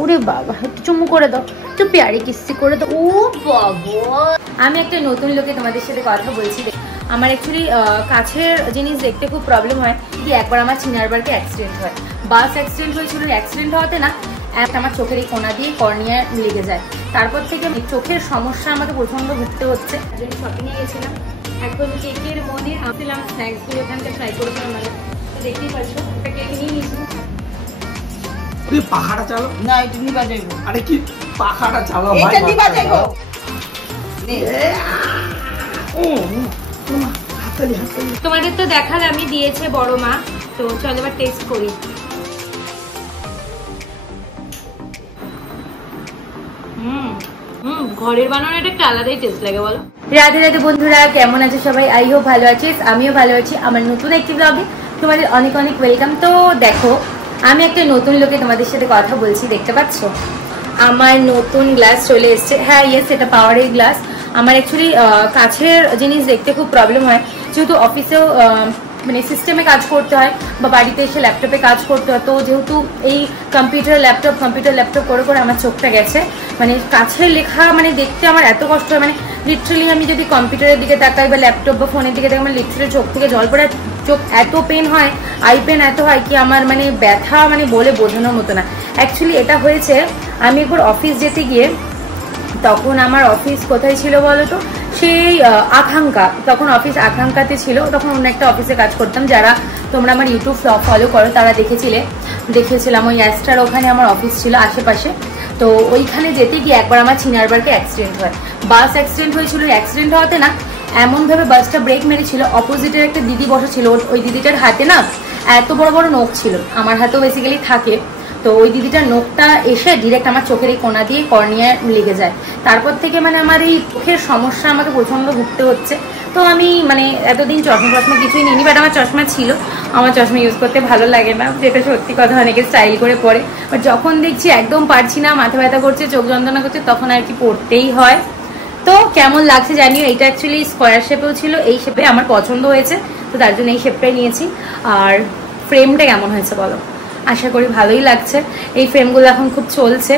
ওরে বাবা, একটু চুমু করে দাও, একটু প্যারি কিস্তি করে দাও। ও বাবা, আমি একটা নতুন লোকে তোমাদের সাথে কথা বলছি। আমার অ্যাকচুয়ালি কাছের জিনিস দেখতে খুব প্রবলেম হয় কি, একবার আমার চিনারবারকে অ্যাক্সিডেন্ট হয়, বাস অ্যাক্সিডেন্ট হয়েছিল। অ্যাক্সিডেন্ট হওয়াতে না একটা আমার চোখের এই কোনা দিয়ে কর্নিয়া লেগে যায়। তারপর থেকে চোখের সমস্যা আমাকে প্রচন্ড ভুগতে হচ্ছে। যদি শপিংয়ে গেছিলাম, একদম কেকের মনে আসছিলাম, স্ন্যাক্সগুলো এখানটা ট্রাই করেছিলাম। মানে তো দেখতেই পাচ্ছ, একটা কেক নিয়ে নিয়েছি। পাখাটা চালো না, এটা নি বাজাইবো। আরে কি পাখাটা চালো ভাই, এটা নি বাজাইবো। তোমাদের তো দেখালামই, দিয়েছে বড় মা। তো চলো এবার টেস্ট করি। ঘরের বানানো এটা একটা আলাদাই টেস্ট লাগে, বলো। রাধে রাধে বন্ধুরা, কেমন আছে সবাই? আই হোপ ভালো আছিস, আমিও ভালো আছি। আমার নতুন একটি ব্লগে তোমাদের অনেক অনেক ওয়েলকাম। তো দেখো, আমি একটা নতুন লোকে তোমাদের সাথে কথা বলছি, দেখতে পাচ্ছ আমার নতুন গ্লাস চলে এসছে। হ্যাঁ ইয়েস, এটা পাওয়ারের গ্লাস। আমার অ্যাকচুয়ালি কাছের জিনিস দেখতে খুব প্রবলেম হয়, যেহেতু অফিসেও মানে সিস্টেমে কাজ করতে হয় বা বাড়িতে এসে ল্যাপটপে কাজ করতে হয়। তো যেহেতু এই কম্পিউটার ল্যাপটপ করে করে আমার চোখটা গেছে। মানে কাছের লেখা মানে দেখতে আমার এত কষ্ট হয়, মানে লিটারালি আমি যদি কম্পিউটারের দিকে তাকাই বা ল্যাপটপ বা ফোনের দিকে তাকাই, আমার লিটারালি চোখ থেকে জল পড়ে, চোখ এত পেন হয়, আই পেন এত হয় কি আমার মানে ব্যথা মানে বলে বোঝানোর মতো না। অ্যাকচুয়ালি এটা হয়েছে, আমি একবার অফিস যেতে গিয়ে, তখন আমার অফিস কোথায় ছিল বলো তো, সেই আকাঙ্ক্ষা, তখন অফিস আকাঙ্ক্ষাতে ছিল। তখন অন্য একটা অফিসে কাজ করতাম, যারা তোমরা আমার ইউটিউব ফলো করো তারা দেখেছিলাম ওই অ্যাস্টার ওখানে আমার অফিস ছিল আশেপাশে। তো ওইখানে যেতে গিয়ে একবার আমার চিনারবারকে অ্যাক্সিডেন্ট হয়, বাস অ্যাক্সিডেন্ট হয়েছিল। অ্যাক্সিডেন্ট হওয়াতে না এমনভাবে বাসটা ব্রেক মেরেছিল, অপোজিটের একটা দিদি বসা ছিল, ওই দিদিটার হাতে না এত বড় বড় নখ ছিল, আমার হাতেও বেসিক্যালি থাকে। তো ওই দিদিটার নখটা এসে ডিরেক্ট আমার চোখের এই কোনা দিয়ে কর্নিয়া লেগে যায়। তারপর থেকে মানে আমার এই চোখের সমস্যা আমাকে প্রচন্ড ভুগতে হচ্ছে। তো আমি মানে এতদিন চশমা কিছুই নিইনি, বাট আমার চশমা ছিল। আমার চশমা ইউজ করতে ভালো লাগে না, যেটা সত্যি কথা, অনেকে স্টাইল করে পরে। বাট যখন দেখছি একদম পারছি না, মাথা ব্যথা করছে, চোখ যন্ত্রণা করছে, তখন আর কি পড়তেই হয়। তো কেমন লাগছে জানিও। এইটা অ্যাকচুয়ালি স্কোয়ার শেপেও ছিল, এই শেপে আমার পছন্দ হয়েছে, তো তার জন্য এই শেপটাই নিয়েছি। আর ফ্রেমটা কেমন হয়েছে বলো? আশা করি ভালোই লাগছে। এই ফ্রেমগুলো এখন খুব চলছে।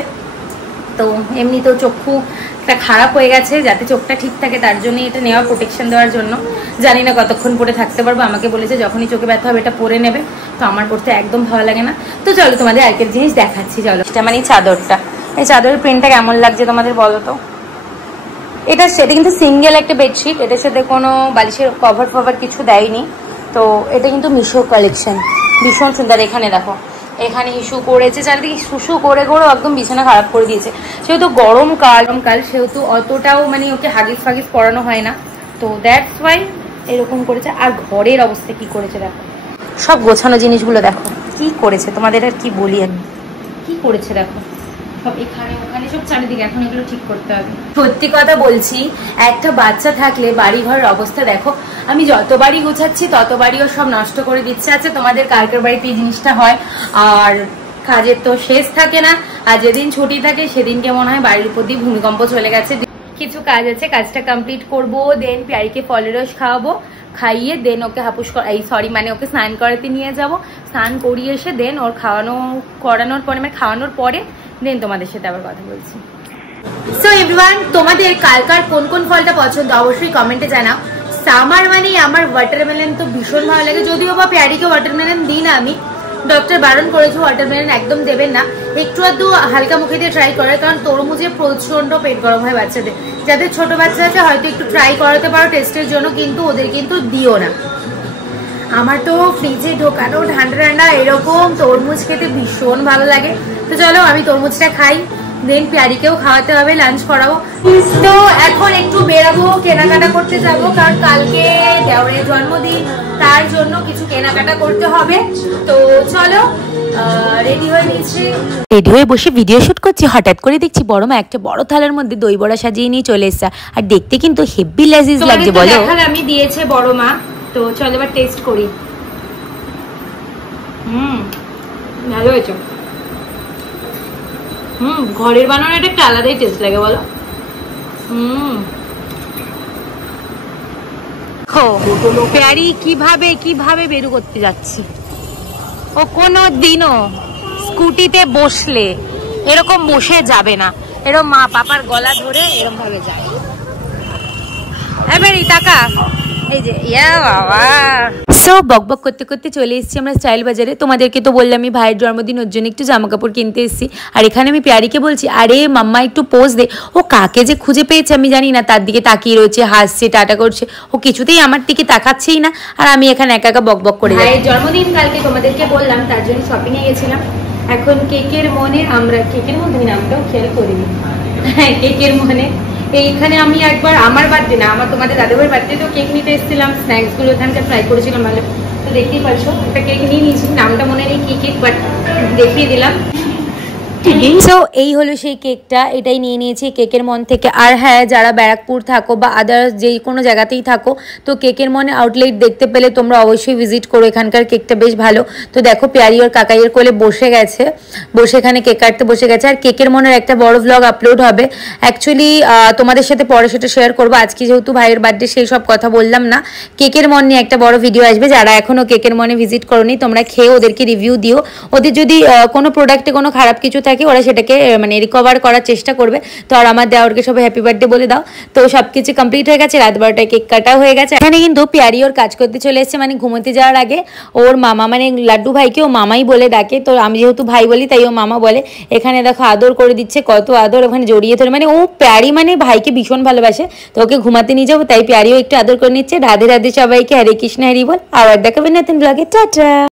তো এমনি তো চক্ষুটা খারাপ হয়ে গেছে, যাতে চোখটা ঠিক থাকে তার জন্য এটা নেওয়া, প্রোটেকশন দেওয়ার জন্য। জানি না কতক্ষণ পরে থাকতে পারবো, আমাকে বলেছে যখনই চোখে ব্যথা হবে এটা পরে নেবে। তো আমার পড়তে একদম ভালো লাগে না। তো চলো তোমাদের আরেকটা জিনিস দেখাচ্ছি, চলো। এটা মানে চাদরটা, এই চাদরের প্রিন্টটা কেমন লাগছে তোমাদের বলো তো। এটা কিন্তু সিঙ্গেল একটা বেডশিট, এটার সাথে কোনো বালিশের কভার কিছু দেয়নি। তো এটা কিন্তু মিশো কালেকশন, ভীষণ সুন্দর। এখানে দেখো, এখানে ইস্যু করেছে, চারিদিকে শুশু করে একদম বিছানা খারাপ করে দিয়েছে। সেহেতু গরমকাল, সেহেতু অতটাও মানে ওকে হাগিস ফাগিস পরানো হয় না, তো দ্যাটস ওয়াই এরকম করেছে। আর ঘরের অবস্থা কি করেছে দেখো, সব গোছানো জিনিসগুলো দেখো কি করেছে, তোমাদের আর কি বলি আমি, কি করেছে দেখো, সব এখানে ওখানে সব চারিদিকে। এখন এগুলো ঠিক করতে হবে। সত্যি কথা বলছি, একটা বাচ্চা থাকলে বাড়ি ঘরের অবস্থা দেখো, আমি যতবারই গোছাচ্ছি ততবারইও সব নষ্ট করে দিচ্ছে। আচ্ছা তোমাদের কার বাড়িতে এই জিনিসটা হয়? আর কাজের তো শেষ থাকে না, আর যেদিন ছুটি থাকে সেদিনকে মনে হয় বাড়ির উপর দিয়ে ভূমিকম্প চলে গেছে। কিছু কাজ আছে, কাজটা কমপ্লিট করবো, দেন প্যারিকে ফলের রস খাওয়াবো, খাইয়ে দেন ওকে ওকে স্নান করাতে নিয়ে যাব। স্নান করিয়ে এসে দেন ওর করানোর পরে দেন তোমাদের সাথে আবার কথা বলছি। সো এভরিওয়ান, তোমাদের কার কোন ফলটা পছন্দ অবশ্যই কমেন্টে জানাও। সামার মানে আমার ওয়াটারমেলন তো ভীষণ ভালো লাগে, যদিও বা প্যারিকে ওয়াটারমেলন দিই না আমি, ডক্টর বারণ করেছে ওয়াটারমেলন একদম দেবেন না, একটু আধটু হালকা মুখে দিয়ে ট্রাই করার, কারণ তরমুজে প্রচন্ড পেট গরম হয় বাচ্চাদের। যাদের ছোট বাচ্চা আছে হয়তো একটু ট্রাই করাতে পারো টেস্টের জন্য, কিন্তু ওদের কিন্তু দিও না। আমার তো ফ্রিজে ঢোকানো ঠান্ডা ঠান্ডা এরকম তরমুজ খেতে ভীষণ ভালো লাগে। তো চলো আমি তরমুজটা খাই, দেন প্যারিকেও খাওয়াতে হবে, লাঞ্চ করাবো। তো এখন একটু বেরাবো, কেনাকাটা করতে যাবো, কারণ কালকে দেওরের জন্মদিন, তার জন্য কিছু কেনাকাটা করতে হবে। তো চলো রেডি হয়ে বসে ভিডিও শুট করছি, হঠাৎ করে দেখছি বড় মা একটা বড় থালার মধ্যে দই বড়া সাজিয়ে নিয়ে চলে এসছে, আর দেখতে কিন্তু হেভি লাজিজ লাগছে বলো। আমি দিয়েছে বড় মা, তো চলো এবার টেস্ট করি। ভালো হয়েছে। ঘরের বানানো এটা একটা আলাদাই টেস্ট লাগে বলো। প্যারি কিভাবে বেরু করতে যাচ্ছি, ও কোনো দিনও স্কুটিতে বসলে এরকম বসে যাবে না, এরকম মা পাপার গলা ধরে এরকম ভাবে যায়। এবার টাকা এই যে ইয়া বাবা। সো বকবক করতে করতে চলে এসেছি আমরা স্টাইল বাজারে। তোমাদেরকে তো বললাম আমি ভাইয়ের জন্মদিন, ওর জন্য একটু জামা কাপড় কিনতে এসেছি। আর এখানে আমি প্যারিকে বলছি, আরে মাম্মা একটু পোজ দে। ও কাকে যে খুঁজে পেয়েছে আমি জানি না, তার দিকে তাকিয়ে রয়েছে, হাসছে, টাটা করছে, ও কিছুতেই আমার দিকে তাকাচ্ছেই না। আর আমি এখানে একা একা বকবক করে যাই। ভাইয়ের জন্মদিন কালকে তোমাদেরকে বললাম, তার জন্য শপিং এ গেছিলাম। এখন কেকের মনে আমরা, কেকের মধ্যে নামটাও খেয়াল করিনি, হ্যাঁ কেকের মনে এইখানে আমি একবার আমার বার্থডে না, আমার তোমাদের দাদাভাইয়ের বার্থডে তো কেক নিতে এসেছিলাম, স্ন্যাক্স গুলো এখানকার ট্রাই করেছিলাম ভালো। তো দেখতেই পাচ্ছ একটা কেক নিয়ে নিয়েছি, নামটা মনে নেই কি কেক, বাট দেখিয়ে দিলাম। সো এই হলো সেই কেকটা, এটাই নিয়ে নিয়েছি কেকের মন থেকে। আর হ্যাঁ, যারা ব্যারাকপুর থাকো বা আদার্স যে কোনো জায়গাতেই থাকো, তো কেকের মনে আউটলেট দেখতে পেলে তোমরা অবশ্যই ভিজিট করো, এখানকার কেকটা বেশ ভালো। তো দেখো পেয়ারি ওর কাকাইয়ের কোলে বসে গেছে, বসে এখানে কেক কাটতে বসে গেছে। আর কেকের মনের একটা বড় ব্লগ আপলোড হবে অ্যাকচুয়ালি, তোমাদের সাথে পরে সেটা শেয়ার করবো। আজকে যেহেতু ভাইয়ের বার্থডে সেই সব কথা বললাম না, কেকের মন নিয়ে একটা বড় ভিডিও আসবে। যারা এখনো কেকের মনে ভিজিট করোনি তোমরা খেয়ে ওদেরকে রিভিউ দিও। ওদের যদি কোনো প্রোডাক্টে কোনো খারাপ কিছু থাকে ওরা সেটাকে মানে রিকভার করার চেষ্টা করবে। তো আর আমার দেওয়ারকে সবাই হ্যাপি বার্থডে বলে দাও। তো সবকিছু কমপ্লিট হয়ে গেছে, রাত 12টায় কেক কাটা হয়ে গেছে। এখানে কিন্তু পেয়ারি ওর কাজ করতে চলে এসেছে, মানে ঘুমোতে যাওয়ার আগে ওর মামা মানে লাড্ডু ভাইকে ও মামাই বলে ডাকে। তো আমি যেহেতু ভাই বলি তাই ও মামা বলে। এখানে দেখো আদর করে দিচ্ছে, কত আদর, ওখানে জড়িয়ে ধরে, মানে ও পেয়ারি মানে ভাইকে ভীষণ ভালোবাসে। তো ওকে ঘুমাতে নিয়ে যাবো তাই পেয়ারিও একটু আদর করে নিচ্ছে। রাধে রাধে সবাইকে, হরে কৃষ্ণ হরি বল। আবার দেখাবেন নতুন ব্লগে, টাটা।